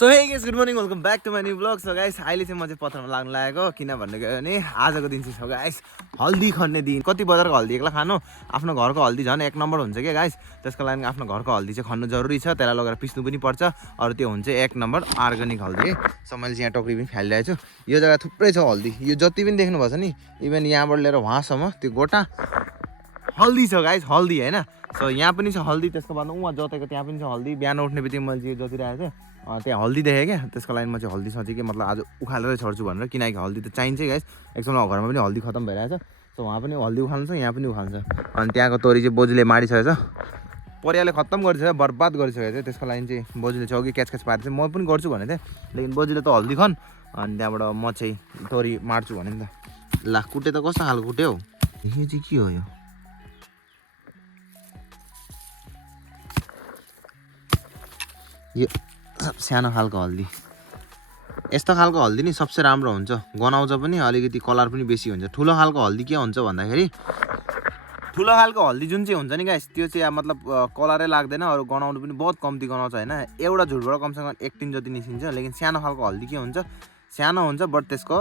So hey guys good morning welcome back to my new blog. So guys अहिले चाहिँ म चाहिँ पत्रमा लाग्नु लागेको किन भन्ने गयो भने आजको दिन चाहिँ छ गाइस हल्दी खन्ने दिन। कति बजारको हल्दी एक्ला खानु, आफ्नो घरको हल्दी झन् एक नम्बर हुन्छ क्या गाइस। त्यसको लागि आफ्नो घरको हल्दी चाहिँ खन्नु जरुरी छ, त्यसलाई लगेर पिस्नु पनि पर्छ। अरू त्यो हुन्छ एक नम्बर अर्ग्यानिक हल्दी है। सो मैले चाहिँ यहाँ टोकरी पनि फालिरहेको छु। यो जग्गा थुप्रै छ हल्दी, यो जति पनि देख्नुभएको छ नि, इभन यहाँबाट लिएर वहाँसम्म त्यो गोटा हल्दी छ गाइस, हल्दी होइन। सो यहाँ पनि छ हल्दी, त्यसको बादमा उहाँ जोतेको त्यहाँ पनि छ हल्दी। बिहान उठ्ने बित्तिकै मैले चाहिँ जोतिरहेको थिएँ, त्यहाँ हल्दी देखेँ क्या। त्यसको लागि म चाहिँ हल्दी सोचेँ कि मतलब आज उखालेरै छोड्छु भनेर, किनकि हल्दी त चाहिन्छ गाइस। एकछिनमा घरमा पनि हल्दी खत्तम भइरहेछ। सो उहाँ पनि हल्दी उखाल्छ, यहाँ पनि उखाल्छ। अनि त्यहाँको तोरी चाहिँ बोजूले माडिसकेछ, परियाले खत्तम गरिसक्यो, बर्बाद गरिसकेको थियो। त्यसको लागि चाहिँ बोजूले चाहिँ अघि क्याच पारेको थियो, म पनि गर्छु भनेको थिएँ। लेकिन बोजूले त हल्दी खन्, अनि त्यहाँबाट म चाहिँ तोरी माड्छु भने नि त। ला कुटे त कस्तो खालको कुट्यो हौ, यो चाहिँ के हो? यो सानो खालको हल्दी, यस्तो खालको हल्दी नि सबसे राम्रो हुन्छ, गनाउँछ पनि, अलिकति कलर पनि बेसी हुन्छ। ठुलो खालको हल्दी के हुन्छ भन्दाखेरि, ठुलो खालको हल्दी जुन चाहिँ हुन्छ नि गाइस, त्यो चाहिँ मतलब कलरै लाग्दैन, अरू गनाउनु पनि बहुत कम्ती गनाउँछ होइन। एउटा झुटबाट कमसेकम 1 टिन जति निस्किन्छ। लेकिन सानो खालको हल्दी के हुन्छ, सानो हुन्छ बट त्यसको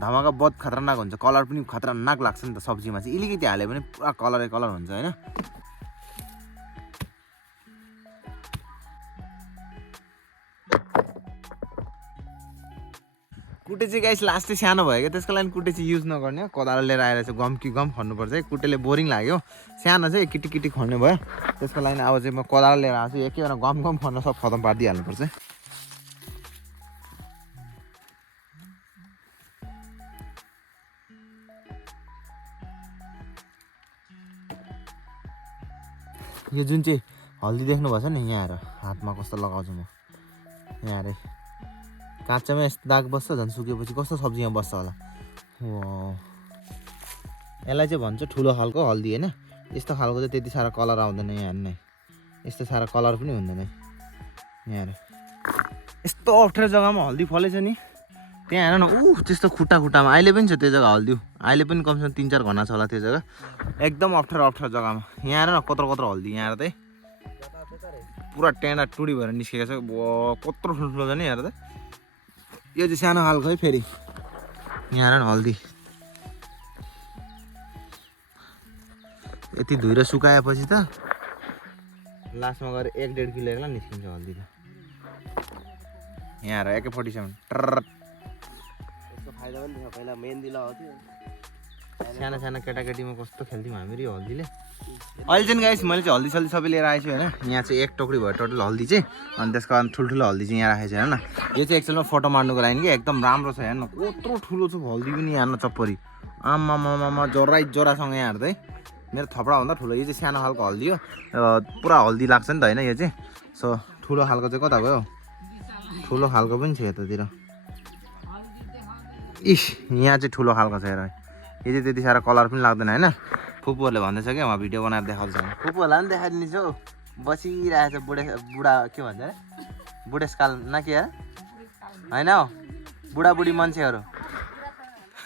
धमाका बहुत खतरनाक हुन्छ, कलर पनि खतरनाक लाग्छ नि त। सब्जीमा चाहिँ अलिकति हाल्यो भने पुरा कलरै कलर हुन्छ होइन। कुटे चाहिँ गाइस लास्ट चाहिँ सानो भयो क्या, त्यसको लागि कुटे चाहिँ युज नगर्ने, कोदालो लिएर आएर चाहिँ गम कि गम खन्नुपर्छ है। कुटेले बोरिङ लाग्यो, सानो चाहिँ किटी किटी खन्ने भयो। त्यसको लागि अब चाहिँ म कोदालो लिएर आएको छु, एकैवटा गम गम खन्न सब खतम पारिदिइहाल्नुपर्छ। यो जुन चाहिँ हल्दी देख्नुभएको छ नि, यहाँ आएर हातमा कस्तो लगाउँछु म, यहाँ आएर काँचामा यस्तो दाग बस्छ, झन् सुकेपछि कस्तो सब्जीमा बस्छ होला। यसलाई चाहिँ भन्छ ठुलो खालको हल्दी होइन। यस्तो खालको चाहिँ त्यति साह्रो कलर आउँदैन यहाँ नै, यस्तो साह्रो कलर पनि हुँदैन यहाँ। यस्तो अप्ठ्यारो जग्गामा हल्दी फलेछ नि, त्यहाँ हेर न, त्यस्तो खुट्टा खुट्टामा अहिले पनि छ त्यो जग्गा हल्दी। अहिले पनि कमसेकम 3-4 घना छ होला त्यो जग्गा, एकदम अप्ठ्यारो अप्ठ्यारो जग्गामा। यहाँ हेर न कत्रो कत्रो हल्दी, यहाँ हेर त पुरा टेँडा टुडी भएर निस्केको छ, कत्रो ठुल्ठुलो छ नि हेर त। यो चाहिँ सानो खालको है फेरि, यहाँ हेर न हल्दी। यति धुएर सुकाएपछि त लास्टमा गएर 1-1.5 किलो एक्ला निस्किन्छ हल्दी त। यहाँ हेर AK-47 यसको फाइदा पनि छ। पहिला मेहन्दी लगाउँथ्यो, साना साना केटाकेटीमा कस्तो खेल्थ्यौँ हामीहरू हल्दीले। अहिले चाहिँ गाइस मैले चाहिँ हल्दी सल्दी सबै लिएर आएछु होइन। यहाँ चाहिँ 1 टोकरी भयो टोटल हल्दी चाहिँ, अनि त्यसको बाद ठुल्ठुलो हल्दी चाहिँ यहाँ राखेको छ हेर्न। यो चाहिँ एक्चुअलमा फोटो मार्नुको लागि कि एकदम राम्रो छ हेर्न, कत्रो ठुलो छ हल्दी पनि हेर्न चप्परी। आमामामा जोरासँग यहाँ हेर्दै मेरो थपडाभन्दा ठुलो। यो चाहिँ सानो खालको हल्दी हो, पुरा हल्दी लाग्छ नि त होइन यो चाहिँ। सो ठुलो खालको चाहिँ कता गयो, ठुलो खालको पनि छ यतातिर। इस यहाँ चाहिँ ठुलो खालको छ हेर, यो चाहिँ त्यति साह्रो कलर पनि लाग्दैन होइन। फुपूहरूले भन्दैछ क्या, उहाँ भिडियो बनाएर देखाउँछ, फुपूहरूलाई पनि देखाइदिनुहोस् हौ। बसिरहेछ बुढा के भन्छ अरे, बुढेसकाल न के अरे होइन हौ, बुढाबुढी मान्छेहरू।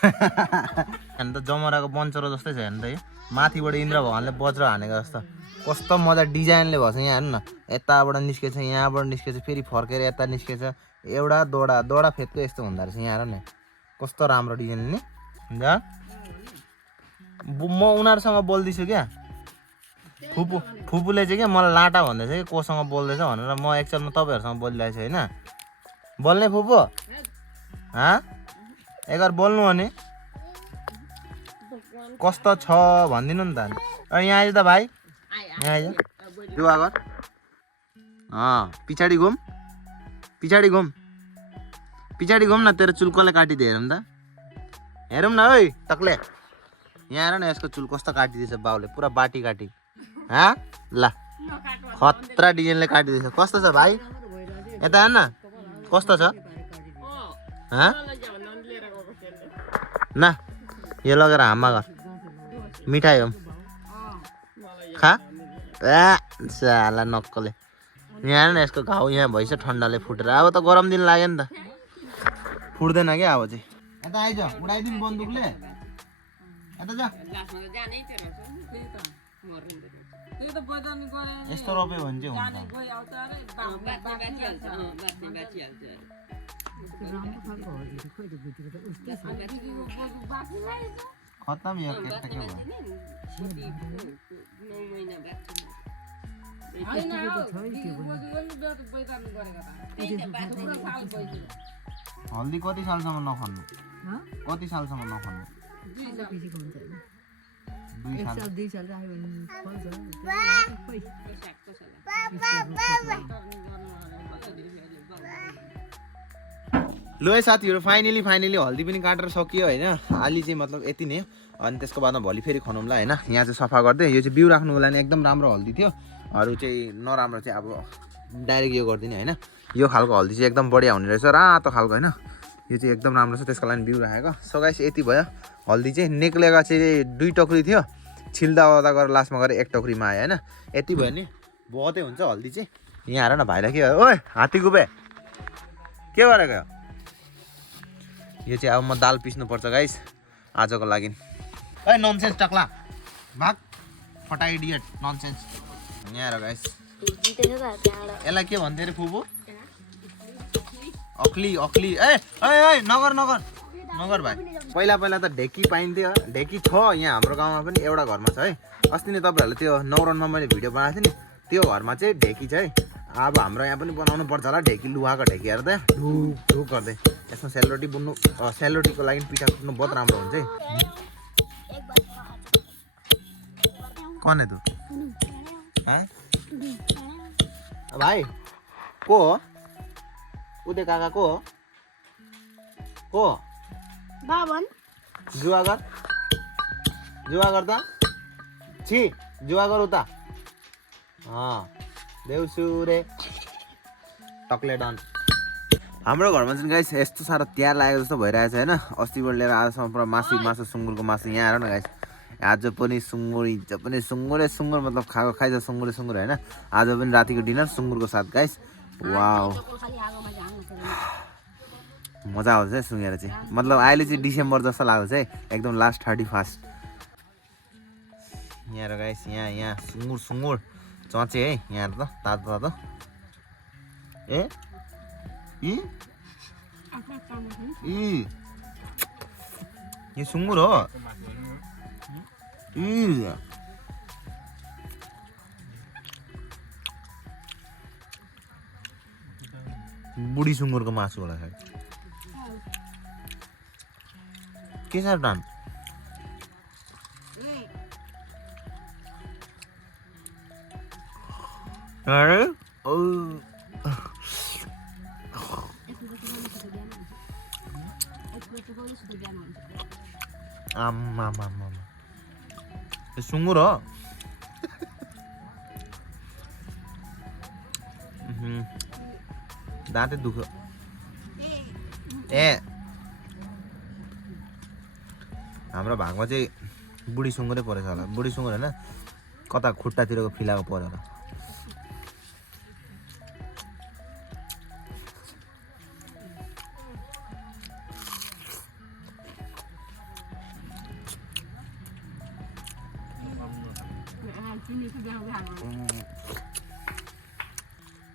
हेर्नु त जमराको बन्चरो जस्तै छ हेर्नु त, यो माथिबाट इन्द्र भगवान्ले वज्र हानेको जस्तो कस्तो मजा डिजाइनले भएको छ। यहाँ हेर्नु न, यताबाट निस्केछ, यहाँबाट निस्केछ, फेरि फर्केर यता निस्केछ, एउटा दोडा फेदको यस्तो हुँदो रहेछ। यहाँ हेर न कस्तो राम्रो डिजाइन नि हुन्छ। म उनीहरूसँग बोल्दैछु क्या, फुपूले चाहिँ क्या मलाई लाटा भन्दैछ कि कोसँग बोल्दैछ भनेर। म एक्चुअलमा तपाईँहरूसँग बोलिरहेको छु होइन। बोल्ने फुपू एकबार बोल्नु हो नि, कस्तो छ भनिदिनु नि त। यहाँ आइज त भाइ, यहाँ आइज, दुवा गर, पछाडि घुम, पछाडि घुम, पछाडि घुम न। तेरो चुल कसले काटिदियो हेरौँ त, हेरौँ न है तक्ले। यहाँ हेर न यसको चुल कस्तो काटिदिएछ बाउले, पुरा बाटी काटी। ल खतरा डिजाइनले काटिदिएछ। कस्तो छ भाइ, यता हेर्न कस्तो छ। न यो लगेर हाममा गर, मिठाई हो खा। साला नक्कले। यहाँ हेर न यसको घाउ यहाँ भइछ ठन्डाले फुटेर। अब त गरम दिन लाग्यो नि त, फुट्दैन क्या अब चाहिँ। यता आइज, उडाइदिउँ बन्दुकले, यता जा। यस्तो रोप्यो भने चाहिँ हुन्छ खत्तम यो केटा के भयो हल्दी कति सालसम्म नखन्नु कति सालसम्म नखन्नु 2 साल राख्यो भने फल्छ ल है साथीहरू फाइनली हल्दी पनि काटेर सकियो होइन अलि चाहिँ मतलब यति नै अनि त्यसको बादमा भोलि फेरि खनाउँला होइन यहाँ चाहिँ सफा गर्दै यो चाहिँ बिउ राख्नुको लागि एकदम राम्रो हल्दी थियो अरू चाहिँ नराम्रो चाहिँ अब डाइरेक्ट यो गरिदिने होइन यो खालको हल्दी चाहिँ एकदम बढिया हुने रहेछ रातो खालको होइन यो चाहिँ एकदम राम्रो छ त्यसको लागि बिउ राखेको सो गाइस यति भयो हल्दी चाहिँ निक्लेको चाहिँ 2 टोकरी थियो छिल्दा ओर्दा गरेर लास्टमा गएर 1 टोकरीमा आयो होइन यति भयो नि बहुतै हुन्छ हल्दी चाहिँ यहाँ हेर न भाइलाई के भयो ओए हात्ती गुपे के गरेको यो चाहिँ अब म दाल पिस्नुपर्छ गाइस आजको लागि ए ननसेन्स टक्ला भाग फटा इडियट ननसेन्स यहाँ हेर गाइस यसलाई के भन्थे अरे फुपू अक्ली ए नगर भाइ पहिला त ढेकी पाइन्थ्यो ढेकी छ यहाँ हाम्रो गाउँमा पनि एउटा घरमा छ है अस्ति नै तपाईँहरूले त्यो नौरनमा मैले भिडियो बनाएको थिएँ नि त्यो घरमा चाहिँ ढेकी छ है अब हाम्रो यहाँ पनि बनाउनु पर्छ होला ढेकी लुहाको ढेकी हेर्दा ढुक गर्दै यसमा सेलरोटी बुन्नु सेलरोटीको लागि पिठा कुट्नु बहुत राम्रो हुन्छ है कौन है तू भाइ को हो उदय काका को हो बाबन जुवागर त छि जुवागर उता देउसुरे टक्लेट अन हाम्रो घरमा चाहिँ गाइस यस्तो साह्रो तिहार लागेको जस्तो भइरहेछ होइन अस्तिबाट लिएर आजसम्म पुरा मासु सुँगुरको मासु यहाँ हेर न गाइस आज पनि सुँगुर हिजो पनि सुँगुर मतलब खाएको खाइछ सुँगुर होइन आज पनि रातिको डिनर सुँगुरको साथ गाइस वाउ मजा आउँछ है सुँगेर चाहिँ मतलब अहिले चाहिँ डिसेम्बर जस्तो लाग्छ है एकदम लास्ट 31 यहाँ र गाइस यहाँ सुँगुर चचे है यहाँ त तातो ए यो सुँगुर हो बुढी सुँगुरको मासु होला सायद के छ डान अरे आम्मा सुँगुर हो दाँतै दुख्यो ए हाम्रो भागमा चाहिँ बुढी सुँगुरै परेछ होला बुढी सुँगुर होइन कता खुट्टातिरको फिलाको परेर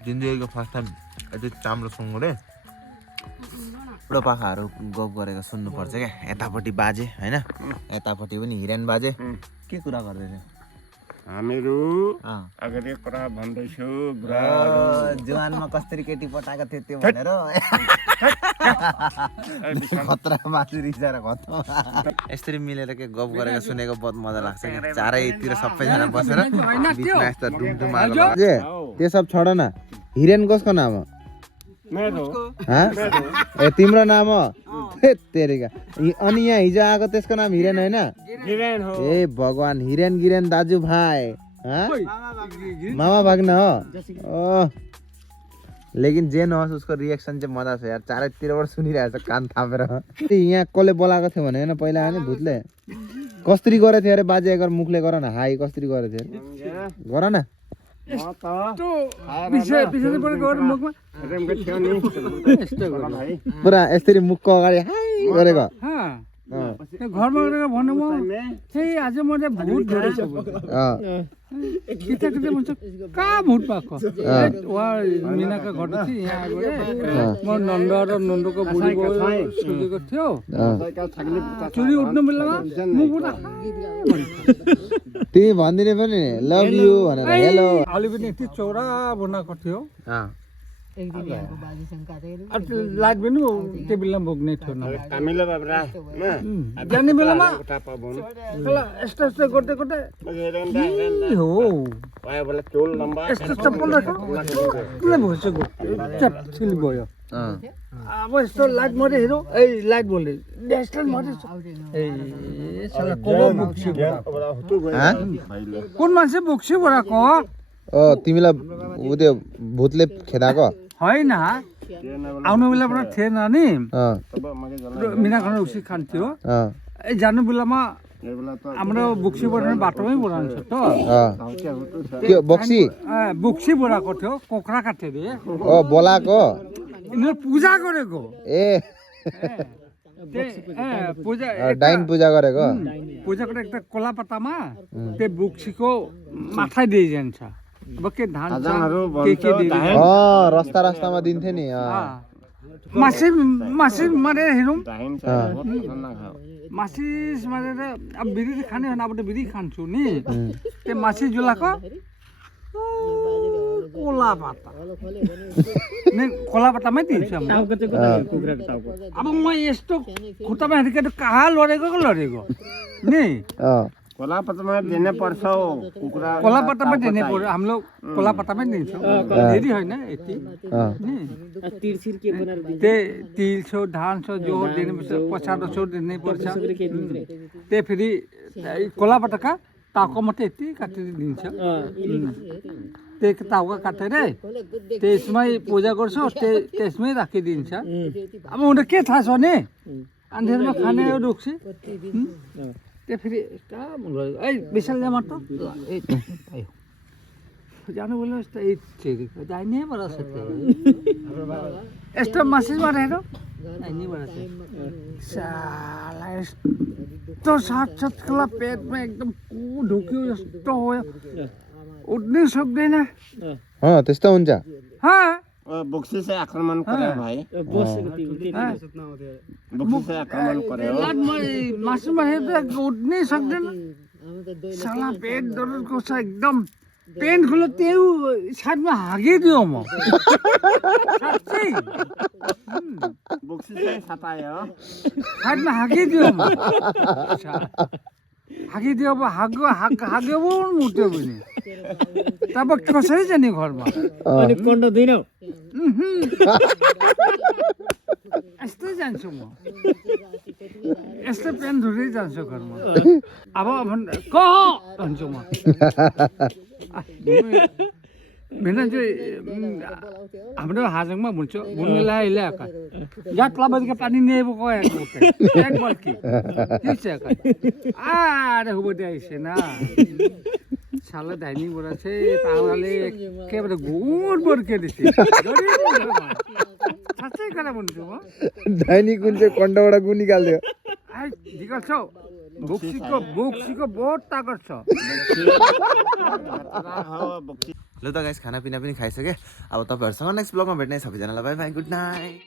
जिन्दगीको फर्स्ट टाइम यति राम्रो सुँगुरे बुढोपाकाहरू गफ गरेको सुन्नुपर्छ क्या यतापट्टि बाजे होइन यतापट्टि पनि हिरेन बाजे के कुरा गर्दैछ हामीहरू अगाडि कुरा भन्दैछु जुवानमा कसरी केटी पटाएको थियो त्यो भनेर खतरा मासु रिसाएर खतरा यसरी मिलेर के गफ गरेको सुनेको बहुत मजा लाग्छ क्या चारैतिर सबैजना बसेर बिचमा यस्तो डुमडुम आएको त्यो सब छोड न हिरेन कसको नाम हो ए तिम्रो नाम हो तेरिका अनि यहाँ हिजो आएको त्यसको नाम हिरेन होइन ए भगवान हिरेन गिरेन दाजु भाइ मामा भाग्न हो लेकिन जे नहोस् उसको रिएक्सन चाहिँ मजा छ यार चारैतिरबाट सुनिरहेको छ कान थापेर यहाँ कसले बोलाएको थियो भने होइन पहिला नि भूतले कसरी गरेको थियो अरे बाजे एक मुखले गर न हाई कसरी गरेको थियो गर न पुरा यसरी मुखको अगाडि हाई गरेको घरमा गएर भन्नु म हे आज मैले भूत धरेको केटा भन्छ कहाँ भूत पाएको उहाँ मिनाका घर थियो यहाँ आएर म नन्द र नन्दको बुढीको सुतेको थियो चुरी उठ्नु बेलामा तिमी भन्दिने पनि लभ यु भनेर हेलो अलि पनि यति चौडा बनाएको थियो लाइट पनि त्यो बेलामा बोक्ने थियो तामिलो बाब्रा जाने बेलामा यस्तो यस्तो गर्दै गर्दै हो बोला चोल लम्बा यस्तो चप्पल राख्यो भइसक्यो च्याप्सिल भयो अब यस्तो लाइट मात्रै हेरौँ ए लाइट बोल्ने नेसनल मात्रै कुन मान्छे बोक्सी बोराको तिमीलाई उयो भूतले खेदाको होइन आउनु बेलामा थिएन नि मिना खाना उसी खान्थ्यो ए जानु बेलामा हाम्रो बुक्सी बोराउने बाटोमै बोराउँछ त बुक्सी बोराएको थियो कोक्रा काट्थ्यो अरे बोलाको यिनीहरू पूजा गरेको ए पूजा डाइन पूजा गरेको पूजा गरेको एउटा कोला पत्तामा त्यो बुक्सीको माथाइ दिइजान्छ अब के धान रस्ता रास्तामा दिन्थे नि मासी मासी मारेर हेरौँ मासिस मारेर अब बिरी खाने हो भने अब त बिरी खान्छु नि त्यो मासी जुलाको कोला पत्ता कोला पत्तामै दिन्छु अब म यस्तो खुट्टामा हेरेको कहाँ लडेको नि कोला पत्तामा दिनै पर्छ कुखुरा कोला पत्तामै दिनै पर्यो हाम्रो कोला पत्तामै दिन्छौँ धेरै होइन यति तिल छौ धान छौ जो दिनुपर्छ पछाडो छौ दिनै पर्छ त्यही फेरि कोला पत्ताका टाउको मात्रै यति काटेर दिन्छ त्यो टाउको काटेर त्यसमै पूजा गर्छौ त्यसमै राखिदिन्छ अब उनीहरू के थाहा छ नि अन्धेरमा खाने रुख्छ त्यो फेरि कहाँ ए विशाल ल्यामा त जानु बोल्नु यस्तो दाहिनेबाट छ यस्तो मासिसबाट हेर दाहिनेबाट छ साला यस्तो सात पेटमा एकदम ढुक्यो जस्तो हो उठ्नै सक्दैन त्यस्तो हुन्छ बुक्सी से आक्रमण करे भाई बुक्सी से आक्रमण करे मासुमा हेर्दा उठ्नै सक्दैन साला पेट दर्द गर्छ एकदम पेन्ट खुल्यो त्यो साथमा हागिदियो म बुक्सी से सतायो साथमा हागिदियो म हागिदियो अब हाग्यो पनि मुट्यो पनि तब कसरी जाने घरमा अनि कन्डो दिनौ यस्तै जान्छु म यस्तै पेन धुँदै जान्छु घरमा अब भन्छु म भेना चाहिँ हाम्रो हाजङमा भन्छ भुल्नु ल्याएका जात लाबदका पानी नेबो गएको एक बल्की आरे हुबदे आइसेना साला धाइनी बोरा चाहिँ पावाले एकेबारे घुट बर्के दिसे साँच्चै कुरा भन्छु म धाइनी कुन चाहिँ कण्डबाट गु निकाल्दियो आइ निकाल्छौ बोक्सीको बहुत तागत छ ल त गाइस खानापिना पनि खाइसकेँ अब तपाईँहरूसँग नेक्स्ट ब्लगमा भेट्ने सबैजनालाई बाई बाई गुड नाइट